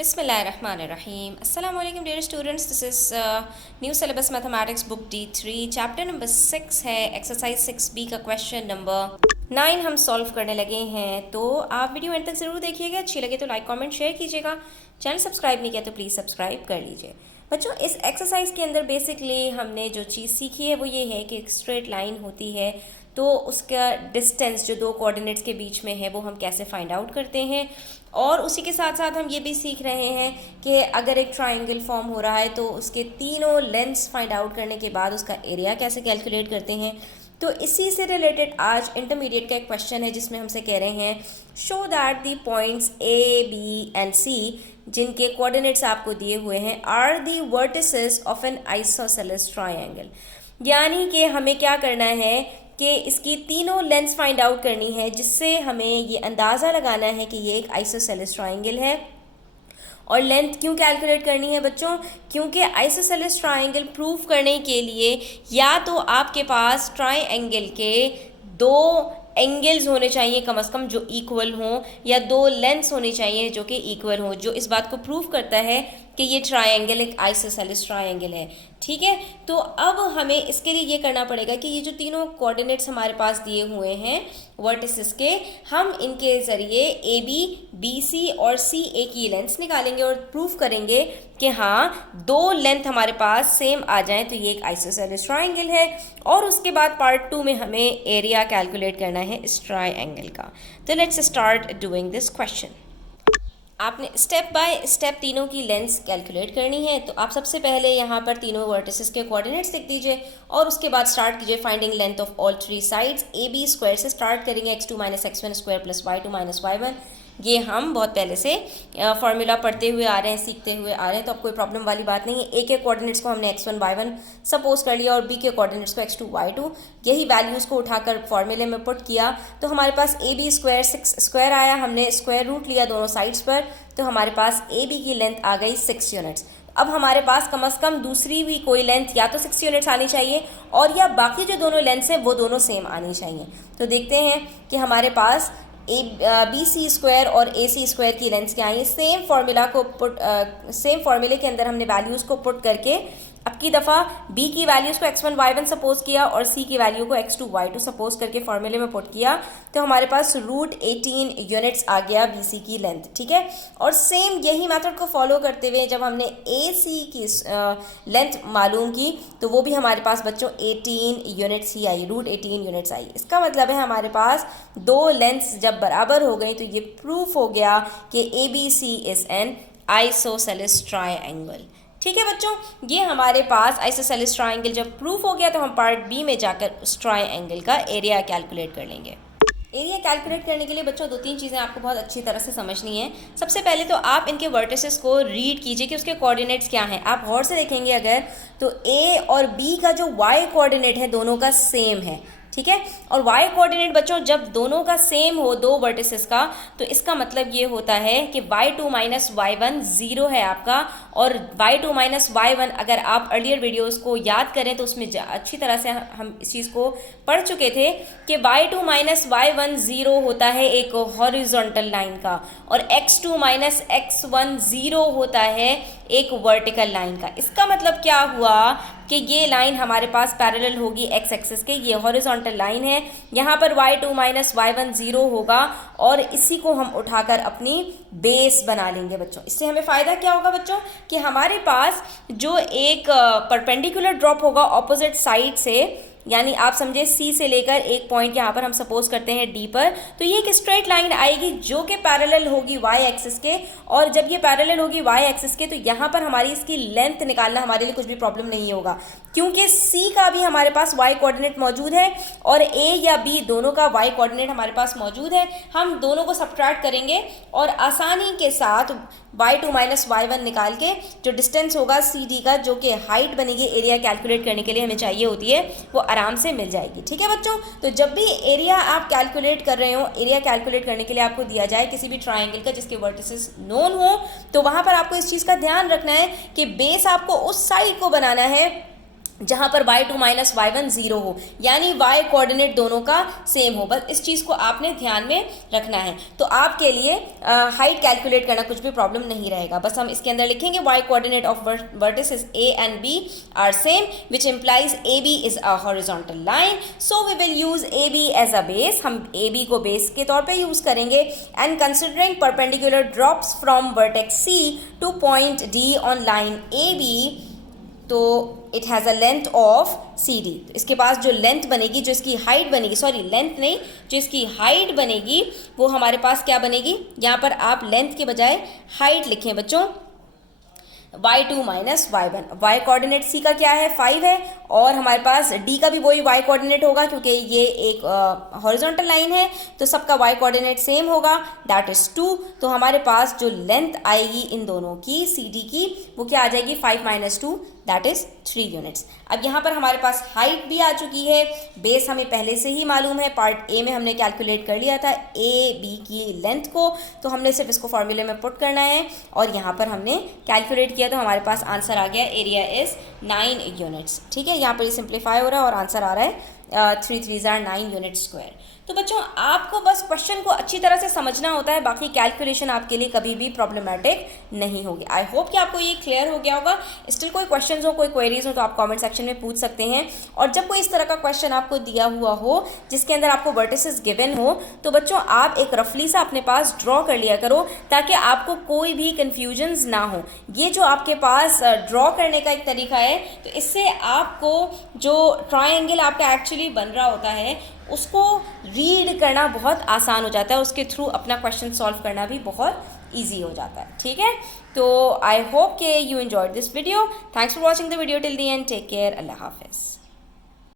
Bismillahirrahmanirrahim. Assalamu alaikum dear students. This is new syllabus mathematics book D3 chapter number 6 है exercise 6B का question number 9 हम solve करने लगे हैं। तो आप वीडियो एंड तक ज़रूर देखिएगा, अच्छी लगे तो लाइक कमेंट शेयर कीजिएगा, चैनल सब्सक्राइब नहीं किया तो प्लीज़ सब्सक्राइब कर लीजिए। बच्चों इस एक्सरसाइज के अंदर बेसिकली हमने जो चीज़ सीखी है वो ये है कि एक स्ट्रेट लाइन होती है तो उसका डिस्टेंस जो दो कोऑर्डिनेट्स के बीच में है वो हम कैसे फाइंड आउट करते हैं, और उसी के साथ साथ हम ये भी सीख रहे हैं कि अगर एक ट्रायंगल फॉर्म हो रहा है तो उसके तीनों लेंथ्स फाइंड आउट करने के बाद उसका एरिया कैसे कैलकुलेट करते हैं। तो इसी से रिलेटेड आज इंटरमीडिएट का एक क्वेश्चन है जिसमें हमसे कह रहे हैं show that the points A B and C जिनके कोऑर्डिनेट्स आपको दिए हुए हैं are the vertices of an isosceles triangle. यानी कि हमें क्या करना है कि इसकी तीनों लेंथ्स फाइंड आउट करनी है जिससे हमें ये अंदाज़ा लगाना है कि ये एक आइसोसेलेस ट्रायंगल है। और लेंथ क्यों कैलकुलेट करनी है बच्चों? क्योंकि आइसोसेलेस ट्रायंगल प्रूव करने के लिए या तो आपके पास ट्रायंगल के दो एंगल्स होने चाहिए कम से कम जो इक्वल हों, या दो लेंथ्स होनी चाहिए जो कि इक्वल हों, जो इस बात को प्रूव करता है कि ये ट्रायंगल एक आइसोसेलेस ट्रायंगल है। ठीक है, तो अब हमें इसके लिए ये करना पड़ेगा कि ये जो तीनों कोऑर्डिनेट्स हमारे पास दिए हुए हैं वर्टिसेस के, हम इनके ज़रिए ए बी, बी सी और सी ए की लेंथ्स निकालेंगे और प्रूव करेंगे कि हाँ दो लेंथ हमारे पास सेम आ जाएं तो ये एक आइसोसेलेस ट्रायंगल है। और उसके बाद पार्ट 2 में हमें एरिया कैलकुलेट करना है इस ट्रायंगल का। तो let's start doing this question. आपने स्टेप बाय स्टेप तीनों की लेंथ्स कैलकुलेट करनी है। तो आप सबसे पहले यहाँ पर तीनों वर्टिसेस के कोऑर्डिनेट्स लिख दीजिए और उसके बाद स्टार्ट कीजिए finding length of all three sides. A B square से स्टार्ट करेंगे, x2 minus x1 square plus y2 minus y1। ये हम बहुत पहले से फॉर्मूला पढ़ते हुए आ रहे हैं, सीखते हुए आ रहे हैं, तो अब कोई प्रॉब्लम वाली बात नहीं है। ए के कोऑर्डिनेट्स को हमने x1 y1 सपोज कर लिया और बी के कोऑर्डिनेट्स को x2 y2, यही वैल्यूज़ को उठाकर फॉर्मूले में पुट किया तो हमारे पास ए बी स्क्वायर 6 स्क्वायर आया। हमने स्क्वायर रूट लिया दोनों साइड्स पर, तो हमारे पास ए बी की लेंथ आ गई 6 यूनिट्स। अब हमारे पास कम से कम दूसरी भी कोई लेंथ या तो 6 यूनिट्स आनी चाहिए और या बाकी जो दोनों लेंथ्स हैं वो दोनों सेम आनी चाहिए। तो देखते हैं कि हमारे पास बी सी स्क्वायर और ए सी स्क्वायर की लेंथ्स क्या आई। सेम फॉर्मूले के अंदर हमने वैल्यूज़ को पुट करके अब की दफ़ा b की वैल्यूज़ को x1 y1 सपोज किया और c की वैल्यू को x2 y2 सपोज करके फॉर्मूले में पुट किया, तो हमारे पास रूट 18 यूनिट्स आ गया bc की लेंथ। ठीक है, और सेम यही मेथड को फॉलो करते हुए जब हमने ac की लेंथ मालूम की तो वो भी हमारे पास बच्चों 18 यूनिट्स ही आई, रूट 18 यूनिट्स आई। इसका मतलब है हमारे पास दो लेंथ्स जब बराबर हो गई तो ये प्रूफ हो गया कि ABC is an isosceles triangle. ठीक है बच्चों, ये हमारे पास आइसोसेलेस ट्रायंगल जब प्रूफ हो गया तो हम पार्ट बी में जाकर उस ट्रायंगल का एरिया कैलकुलेट कर लेंगे। एरिया कैलकुलेट करने के लिए बच्चों दो तीन चीज़ें आपको बहुत अच्छी तरह से समझनी है। सबसे पहले तो आप इनके वर्टिसेस को रीड कीजिए कि उसके कोऑर्डिनेट्स क्या हैं। आप गौर से देखेंगे अगर तो ए और बी का जो वाई कोऑर्डिनेट है दोनों का सेम है। ठीक है, और y कोऑर्डिनेट बच्चों जब दोनों का सेम हो दो वर्टिसेस का तो इसका मतलब ये होता है कि y2 माइनस y1 0 है आपका, और y2 माइनस y1 अगर आप अर्लियर वीडियोस को याद करें तो उसमें अच्छी तरह से हम इस चीज़ को पढ़ चुके थे कि y2 माइनस y1 0 होता है एक हॉरिजॉन्टल लाइन का, और x2 माइनस x1 0 होता है एक वर्टिकल लाइन का। इसका मतलब क्या हुआ कि ये लाइन हमारे पास पैरेलल होगी x एक्सिस के, ये हॉरिजॉन्टल लाइन है। यहाँ पर y2 माइनस y1 0 होगा और इसी को हम उठाकर अपनी बेस बना लेंगे बच्चों। इससे हमें फ़ायदा क्या होगा बच्चों कि हमारे पास जो एक परपेंडिकुलर ड्रॉप होगा ऑपोजिट साइड से, यानी आप समझे C से लेकर एक पॉइंट यहाँ पर हम सपोज करते हैं D पर, तो ये एक स्ट्रेट लाइन आएगी जो कि पैरेलल होगी y एक्सिस के, और जब ये पैरेलल होगी y एक्सिस के तो यहाँ पर हमारी इसकी लेंथ निकालना हमारे लिए कुछ भी प्रॉब्लम नहीं होगा, क्योंकि C का भी हमारे पास y कोऑर्डिनेट मौजूद है और A या B दोनों का y कोऑर्डिनेट हमारे पास मौजूद है। हम दोनों को सब्ट्रैक्ट करेंगे और आसानी के साथ y2 माइनस y1 निकाल के जो डिस्टेंस होगा CD का, जो कि हाइट बनेगी एरिया कैलकुलेट करने के लिए हमें चाहिए होती है, वो आराम से मिल जाएगी। ठीक है बच्चों, तो जब भी एरिया आप कैलकुलेट कर रहे हो, एरिया कैलकुलेट करने के लिए आपको दिया जाए किसी भी ट्रायंगल का जिसके वर्टिसेस नोन हो, तो वहाँ पर आपको इस चीज़ का ध्यान रखना है कि बेस आपको उस साइड को बनाना है जहाँ पर y2 माइनस y1 0 हो, यानी y कोऑर्डिनेट दोनों का सेम हो। बस इस चीज़ को आपने ध्यान में रखना है। तो आपके लिए हाइट कैलकुलेट करना कुछ भी प्रॉब्लम नहीं रहेगा। बस हम इसके अंदर लिखेंगे y coordinate of vertices a and b are same which implies ab is a horizontal line, so we will use ab as a base. हम ab को बेस के तौर पे यूज करेंगे। And considering perpendicular drops from vertex c to point d on line ab, तो it has a length of C D. इसके पास जो लेंथ बनेगी, जो इसकी हाइट बनेगी, सॉरी लेंथ नहीं, जो इसकी हाइट बनेगी वो हमारे पास क्या बनेगी, यहाँ पर आप लेंथ के बजाय हाइट लिखें बच्चों, y2 minus y1। y coordinate c का क्या है 5 है, और हमारे पास d का भी वही y कोऑर्डिनेट होगा क्योंकि ये एक हॉरिजॉन्टल लाइन है, तो सबका y कोऑर्डिनेट सेम होगा, दैट इज 2। तो हमारे पास जो लेंथ आएगी इन दोनों की CD की वो क्या आ जाएगी 5 माइनस 2 दैट इज 3 यूनिट्स। अब यहाँ पर हमारे पास हाइट भी आ चुकी है, बेस हमें पहले से ही मालूम है, पार्ट ए में हमने कैलकुलेट कर लिया था ए बी की लेंथ को, तो हमने सिर्फ इसको फॉर्मूले में पुट करना है और यहाँ पर हमने कैलकुलेट किया तो हमारे पास आंसर आ गया एरिया इज 9 यूनिट्स। ठीक है, यहाँ पर ये सिंप्लीफाई हो रहा है और आंसर आ रहा है 3 3 are 9 यूनिट स्क्वायर। तो बच्चों आपको बस क्वेश्चन को अच्छी तरह से समझना होता है, बाकी कैलकुलेशन आपके लिए कभी भी प्रॉब्लमेटिक नहीं होगी। आई होप कि आपको ये क्लियर हो गया होगा। स्टिल कोई क्वेश्चंस हो, कोई क्वेरीज हो तो आप कमेंट सेक्शन में पूछ सकते हैं। और जब कोई इस तरह का क्वेश्चन आपको दिया हुआ हो जिसके अंदर आपको वर्टिसेस गिवन हो, तो बच्चों आप एक रफली सा अपने पास ड्रॉ कर लिया करो ताकि आपको कोई भी कन्फ्यूजन्स ना हो। ये जो आपके पास ड्रॉ करने का एक तरीका है, तो इससे आपको जो ट्रायंगल आपका एक्चुअली बन रहा होता है उसको रीड करना बहुत आसान हो जाता है, उसके थ्रू अपना क्वेश्चन सॉल्व करना भी बहुत ईजी हो जाता है। ठीक है, तो आई होप के you enjoyed this video. Thanks for watching the video till the end. Take care. अल्लाह हाफिज़।